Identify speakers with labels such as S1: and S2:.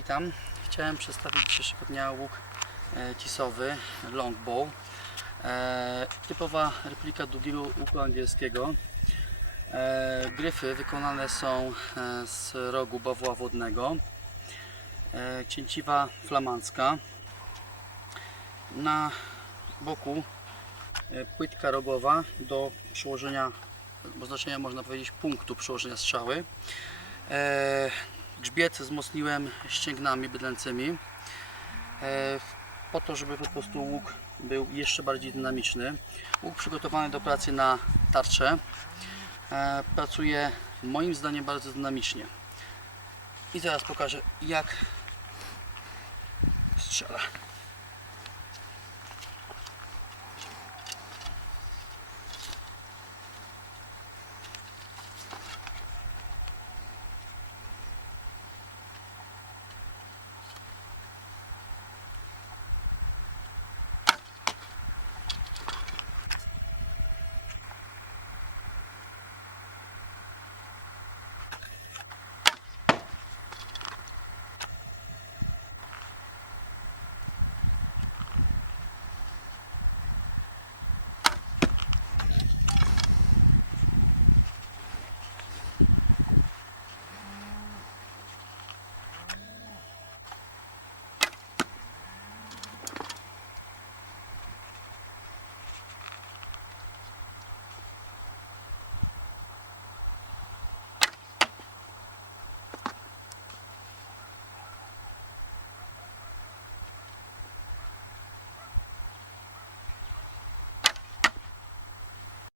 S1: witam. Chciałem przedstawić dzisiejszego dnia łuk e, cisowy longbow. E, typowa replika długiego łuku angielskiego. E, gryfy wykonane są e, z rogu bawła wodnego. E, cięciwa flamandzka. Na boku e, płytka rogowa do przełożenia, oznaczenia można powiedzieć punktu przełożenia strzały. E, Grzbiet wzmocniłem ścięgnami bydlęcymi e, po to, żeby po prostu łuk był jeszcze bardziej dynamiczny. Łuk przygotowany do pracy na tarczę e, pracuje moim zdaniem bardzo dynamicznie. I zaraz pokażę jak strzela.